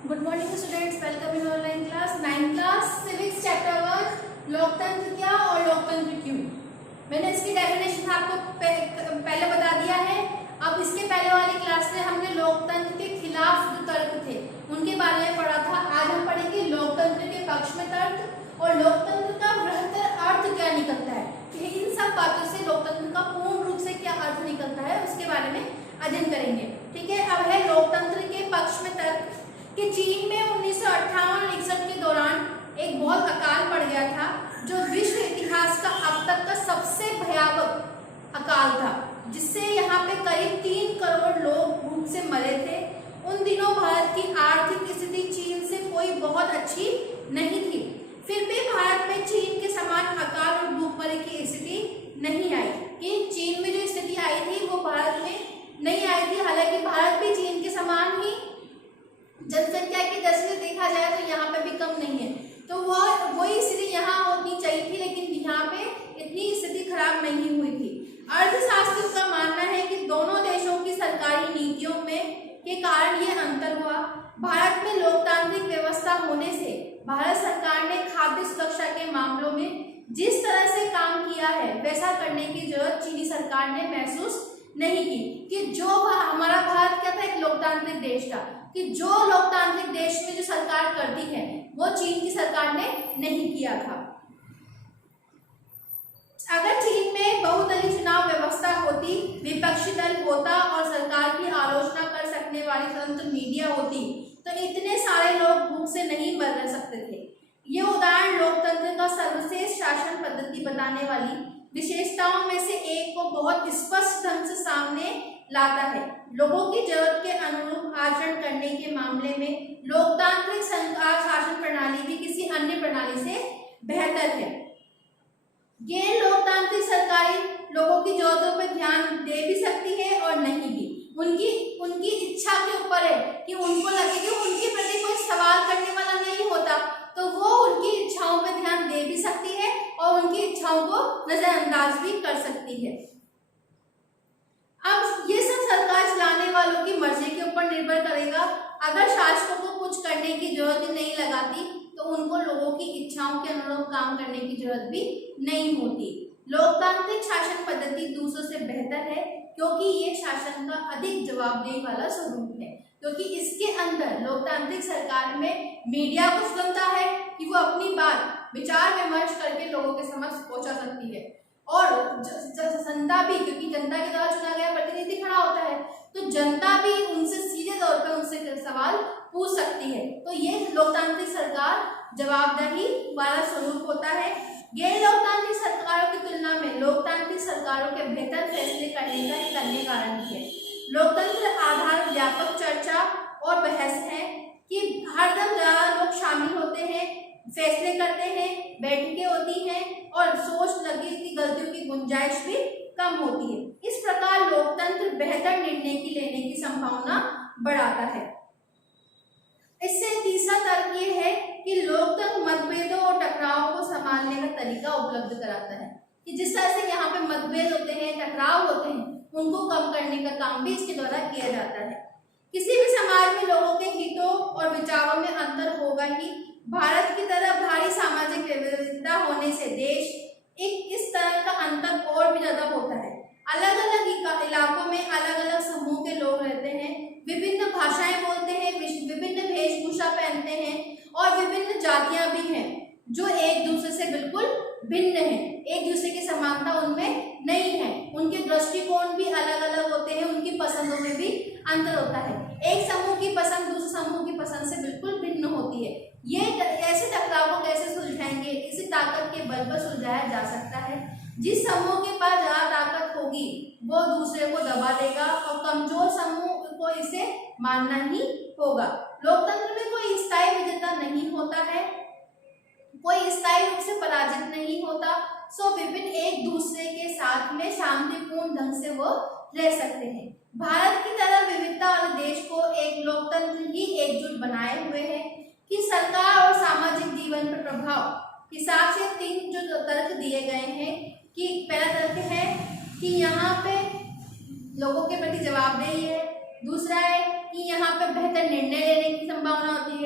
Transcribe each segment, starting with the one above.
Good morning students, welcome in online class 9 class civics chapter 1 लोकतंत्र क्या और लोकतंत्र क्यों। मैंने इसकी डेफिनेशन आपको पहले बता दिया है। अब इसके पहले वाली क्लास में हमने लोकतंत्र के खिलाफ जो तर्क थे उनके बारे में पढ़ा था। आज हम पढ़ेंगे लोकतंत्र के पक्ष में तर्क और लोकतंत्र का बृहत्तर अर्थ क्या निकलता है कि इन सब बातों से लोकतंत्र का पूर्ण रूप से क्या अर्थ निकलता है उसके बारे में अध्ययन करेंगे। ठीक है, अब है लोकतंत्र के पक्ष में तर्क कि चीन में 1958-61 के दौरान एक बहुत अकाल पड़ गया था जो विश्व इतिहास का अब तक का सबसे भयावह अकाल था, जिससे यहाँ पे करीब 3 करोड़ लोग भूख से मरे थे। उन दिनों भारत की आर्थिक स्थिति चीन से कोई बहुत अच्छी नहीं थी, फिर भी भारत में चीन के समान अकाल और भूखमरी की स्थिति नहीं आई। कि चीन में जो स्थिति आई थी वो भारत में नहीं आई थी। हालांकि भारत भी चीन के समान ही जनसंख्या की दृष्टि से देखा जाए तो यहाँ पे भी कम नहीं है, तो वही स्थिति यहाँ होनी चाहिए थी, लेकिन यहाँ पे इतनी स्थिति खराब नहीं हुई थी। अर्थशास्त्रियों का मानना है कि दोनों देशों की सरकारी नीतियों में के कारण ये अंतर हुआ। भारत में लोकतांत्रिक व्यवस्था होने से भारत सरकार ने खाद्य सुरक्षा के मामलों में जिस तरह से काम किया है वैसा करने की जरूरत चीनी सरकार ने महसूस नहीं की। कि जो हमारा भारत क्या था, एक लोकतांत्रिक देश था, कि जो लोकतांत्रिक देश में जो सरकार करती है वो चीन की सरकार ने नहीं किया था। अगर चीन में बहुदलीय चुनाव व्यवस्था होती, विपक्षी दल होता और सरकार की आलोचना कर सकने वाली स्वतंत्र मीडिया होती तो इतने सारे लोग भूख से नहीं मर सकते थे। ये उदाहरण लोकतंत्र का सर्वश्रेष्ठ शासन पद्धति बताने वाली विशेषताओं में से एक को बहुत स्पष्ट ढंग से सामने लाता है। लोगों की जरूरत के अनुरूप आचरण करने के मामले में लोकतांत्रिक शासन प्रणाली भी किसी अन्य प्रणाली से बेहतर है। ये लोकतांत्रिक सरकारें लोगों की जरूरतों पर ध्यान दे भी सकती है और नहीं भी। उनकी इच्छा के ऊपर है कि उनको लगे कि उनके प्रति कोई सवाल करने वाला नहीं होता तो वो उनकी इच्छाओं पर ध्यान दे भी सकती है और उनकी इच्छाओं को नजरअंदाज भी कर सकती है। अब ये सब सरकार चलाने वालों की मर्जी के ऊपर निर्भर करेगा। अगर शासकों को कुछ करने की जरूरत नहीं लगाती तो उनको लोगों की इच्छाओं के अनुरूप काम करने की जरूरत भी नहीं होती। लोकतांत्रिक शासन पद्धति दूसरों से बेहतर है क्योंकि ये शासन का अधिक जवाबदेही वाला स्वरूप है, क्योंकि इसके अंदर लोकतांत्रिक सरकार में मीडिया को स्वतंत्रता है कि वो अपनी बात विचार विमर्श करके लोगों के समक्ष पहुंचा सकती है और जनता भी, क्योंकि जनता के द्वारा चुना गया प्रतिनिधि खड़ा होता है तो जनता भी उनसे सीधे तौर पर उनसे सवाल पूछ सकती है। तो ये लोकतांत्रिक सरकार जवाबदेही वाला स्वरूप होता है। गैर लोकतांत्रिक सरकारों की तुलना में लोकतांत्रिक सरकारों के बेहतर फैसले करने का एक अन्य कारण भी है। लोकतंत्र आधार व्यापक चर्चा और बहस है कि हरदम ज्यादा लोग शामिल होते हैं, फैसले करते हैं, बैठकें होती हैं और सोच लगी की गलतियों की गुंजाइश भी कम होती है। इस प्रकार लोकतंत्र बेहतर निर्णय की लेने की संभावना बढ़ाता है। इससे तीसरा तर्क ये है कि लोकतंत्र मतभेदों और टकराव को संभालने का तरीका उपलब्ध कराता है कि जिस तरह से यहाँ पे मतभेद होते हैं, टकराव होते हैं, उनको कम करने का काम भी इसके द्वारा किया जाता है। किसी भी समाज में लोगों के हितों और विचारों में अंतर होगा ही। भारत की तरह भारी सामाजिक विविधता होने से देश एक इस तरह का अंतर और भी ज्यादा होता है। अलग अलग इलाकों में अलग अलग समूह के लोग रहते हैं, विभिन्न भाषाएं बोलते हैं, विभिन्न वेशभूषा पहनते हैं और विभिन्न जातियां भी हैं जो एक दूसरे से बिल्कुल भिन्न हैं। एक दूसरे की समानता उनमें नहीं है, उनके दृष्टिकोण भी अलग अलग होते हैं, उनकी पसंदों में भी अंतर होता है। एक समूह की पसंद दूसरे समूह की पसंद से बिल्कुल भिन्न होती है। ये ऐसे टकराव को कैसे सुलझाएंगे? इसी ताकत के बल पर सुलझाया जा सकता है। जिस समूह के पास ज्यादा ताकत होगी वो दूसरे को दबा देगा और कमजोर समूह को इसे मानना ही होगा। लोकतंत्र में कोई स्थायी विजेता नहीं होता है, कोई स्थायी रूप से पराजित नहीं होता। सो विभिन्न एक दूसरे के साथ में शांतिपूर्ण ढंग से वो रह सकते हैं। भारत की तरह विविधता वाले देश को एक लोकतंत्र ही एकजुट बनाए हुए है कि सरकार और सामाजिक जीवन पर प्रभाव हिसाब से 3 जो तर्क दिए गए हैं कि पहला तर्क है कि यहाँ पे लोगों के प्रति जवाबदेही है, दूसरा है कि यहाँ पे बेहतर निर्णय लेने की संभावना होती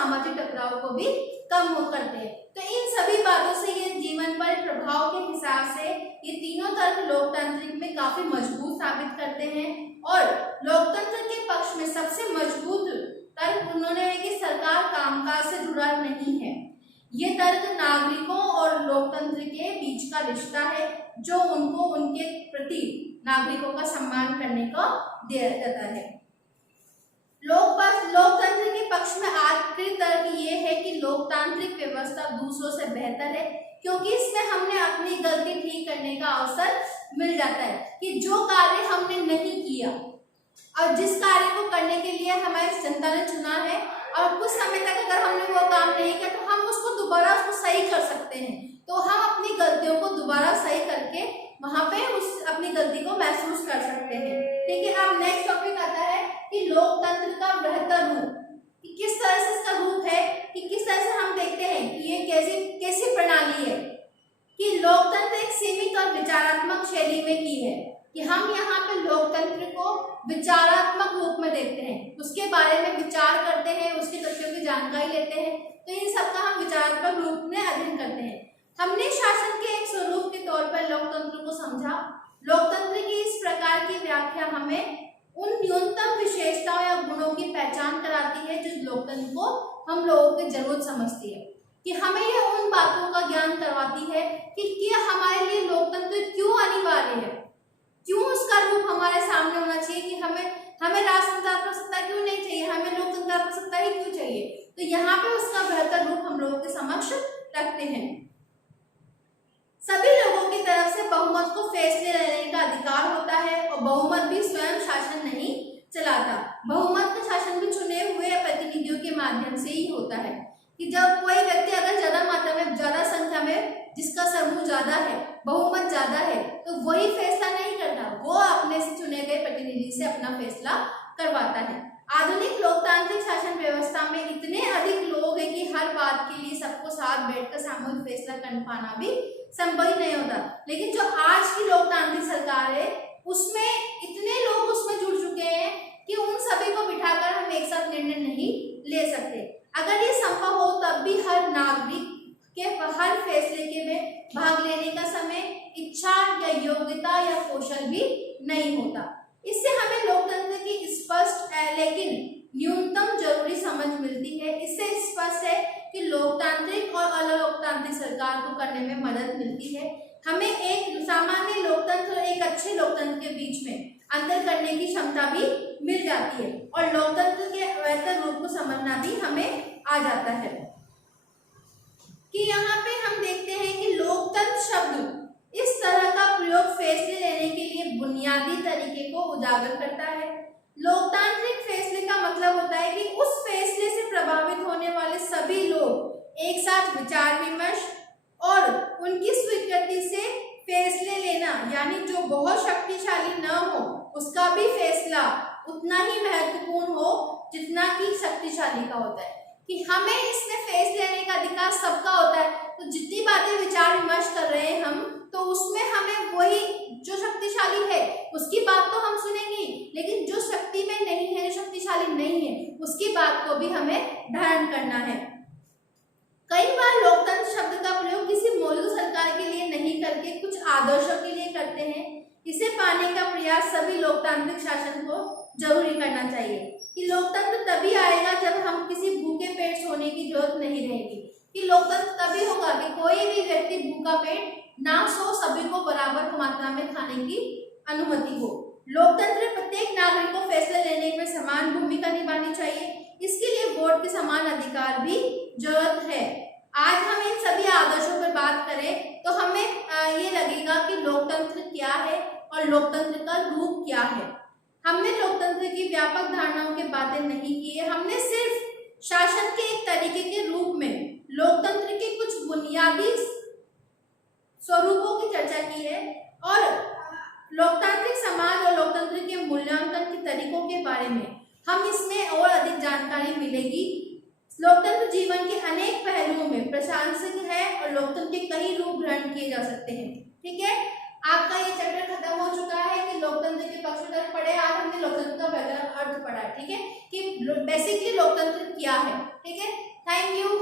सामाजिक टकराव को भी कम करते हैं। तो इन सभी बातों से ये जीवन पर प्रभाव के हिसाब से ये तीनों तर्क लोकतांत्रिक में काफी मजबूत साबित करते हैं। और लोकतंत्र के पक्ष में सबसे मजबूत तर्क उन्होंने है कि सरकार कामकाज से जुड़ा नहीं है। ये तर्क नागरिकों और लोकतंत्र के बीच का रिश्ता है जो उनको उनके प्रति नागरिकों का सम्मान करने को दिया जाता है। लोकतंत्र के पक्ष में आखिरी तर्क ये है कि लोकतांत्रिक व्यवस्था दूसरों से बेहतर है क्योंकि इसमें हमने अपनी गलती ठीक करने का अवसर मिल जाता है कि जो कार्य हमने नहीं किया और जिस कार्य को करने के लिए हमारी जनता ने चुना है और कुछ समय तक अगर हमने वो काम नहीं किया तो हम उसको दोबारा सही कर सकते हैं। तो हम अपनी गलतियों को दोबारा सही करके वहां पे उस अपनी गलती को महसूस कर सकते हैं। ठीक है, अब नेक्स्ट टॉपिक आता है कि लोकतंत्र का बेहतर रूप, कि किस तरह से इसका रूप है, कि किस तरह से हम देखते हैं कि ये कैसी प्रणाली है कि लोकतंत्र एक सीमित और विचारात्मक शैली में की है कि हम यहाँ पे लोकतंत्र को विचारात्मक रूप में देखते हैं, उसके बारे में विचार करते हैं, उसके तथ्यों की जानकारी लेते हैं। तो इन सब का हम विचारात्मक रूप में अध्ययन करते हैं। हमने शासन के एक स्वरूप के तौर पर लोकतंत्र को समझा। लोकतंत्र की इस प्रकार की व्याख्या हमें उन न्यूनतम विशेषताओं या गुणों की पहचान कराती है जो लोकतंत्र को हम लोगों की जरूरत समझती है, कि हमें यह उन बातों का ज्ञान करवाती है कि हमारे लिए लोकतंत्र क्यों अनिवार्य है, क्यों उसका रूप हमारे सामने होना चाहिए, कि हमें राजतंत्रात्मक सत्ता क्यों नहीं चाहिए, हमें लोकतंत्रात्मक सत्ता ही क्यों चाहिए। तो यहाँ पे उसका बेहतर रूप हम लोगों के समक्ष रखते हैं। सभी लोगों की तरफ से बहुमत को फैसले लेने का अधिकार होता है और बहुमत भी स्वयं शासन नहीं चलाता। बहुमत का शासन भी चुने हुए प्रतिनिधियों के माध्यम से ही होता है कि जब कोई व्यक्ति अगर ज्यादा मात्रा में, ज्यादा संख्या में, जिसका समूह ज्यादा है, बहुमत ज्यादा है, तो वही फैसला नहीं करता, वो अपने से चुने गए प्रतिनिधि से अपना फैसला करवाता है। आधुनिक लोकतांत्रिक शासन व्यवस्था में इतने अधिक लोग हैं कि हर बात के लिए सबको साथ बैठकर सामूहिक फैसला कर पाना भी संभव नहीं होता। लेकिन जो आज की लोकतांत्रिक सरकार है उसमें इतने लोग उसमें जुड़ चुके हैं कि उन सभी को बिठाकर हम एक साथ निर्णय नहीं ले सकते। अगर ये संभव हो तब भी हर नागरिक के हर फैसले के में भाग लेने का समय, इच्छा या योग्यता या कौशल भी नहीं होता। इससे हमें लोकतंत्र की स्पष्ट लेकिन न्यूनतम जरूरी समझ मिलती है। इससे स्पष्ट है कि लोकतांत्रिक और अलोकतांत्रिक सरकार को करने में मदद मिलती है। हमें एक सामान्य लोकतंत्र और एक अच्छे लोकतंत्र के बीच में अंतर करने की क्षमता भी मिल जाती है और लोकतंत्र के बेहतर रूप को समझना भी हमें आ जाता है। कि यहाँ पे हम देखते हैं कि लोकतंत्र शब्द इस तरह का प्रयोग फैसले लेने के लिए बुनियादी तरीके को उजागर करता है। लोकतांत्रिक फैसले का मतलब होता है कि उस फैसले से प्रभावित होने वाले सभी लोग एक साथ विचार विमर्श और उनकी स्वीकृति से फैसले लेना, यानी जो बहुत शक्तिशाली न हो उसका भी फैसला उतना ही महत्वपूर्ण हो जितना कि शक्तिशाली का होता है। कि हमें इसमें फैसले लेने का अधिकार सबका होता है, तो जितनी बातें विचार विमर्श कर रहे हैं हम, तो उसमें हमें वही जो शक्तिशाली है उसकी बात तो हम सुनेंगे, लेकिन जो शक्ति में नहीं है, जो शक्तिशाली नहीं है, उसकी बात को भी हमें धारण करना है। कई बार लोकतंत्र शब्द का प्रयोग किसी मौजूदा सरकार के लिए नहीं करके कुछ आदर्शों के लिए करते हैं। इसे पाने का प्रयास सभी लोकतांत्रिक शासन को जरूरी करना चाहिए। कि लोकतंत्र तभी आएगा जब हम किसी भूखे पेट सोने की जरूरत नहीं रहेगी। कि लोकतंत्र तभी होगा कि कोई भी व्यक्ति भूखा पेट ना सो, सभी को बराबर मात्रा में खाने की अनुमति हो। लोकतंत्र में प्रत्येक नागरिक को फैसले लेने में समान भूमिका निभानी चाहिए। इसके लिए वोट के समान अधिकार भी जरूरत है। आज हम इन सभी आदर्शों पर बात करें तो हमें ये लगेगा कि लोकतंत्र क्या है और लोकतंत्र का रूप क्या है। हमने लोकतंत्र की व्यापक धारणाओं की बातें नहीं की है, हमने सिर्फ शासन के एक तरीके के रूप में लोकतंत्र के कुछ बुनियादी स्वरूपों की चर्चा की है और लोकतांत्रिक समाज और लोकतंत्र के मूल्यांकन के तरीकों के बारे में हम इसमें और अधिक जानकारी मिलेगी। लोकतंत्र जीवन के अनेक पहलुओं में प्रशंसनीय है और लोकतंत्र के कई रूप ग्रहण किए जा सकते हैं। ठीक है, आपका ये चैप्टर खत्म हो चुका है कि लोकतंत्र के पक्ष तक पढ़े। आज हमने लोकतंत्र का बेहतर अर्थ पढ़ा है, ठीक है, कि बेसिकली लोकतंत्र क्या है, ठीक है। Thank you.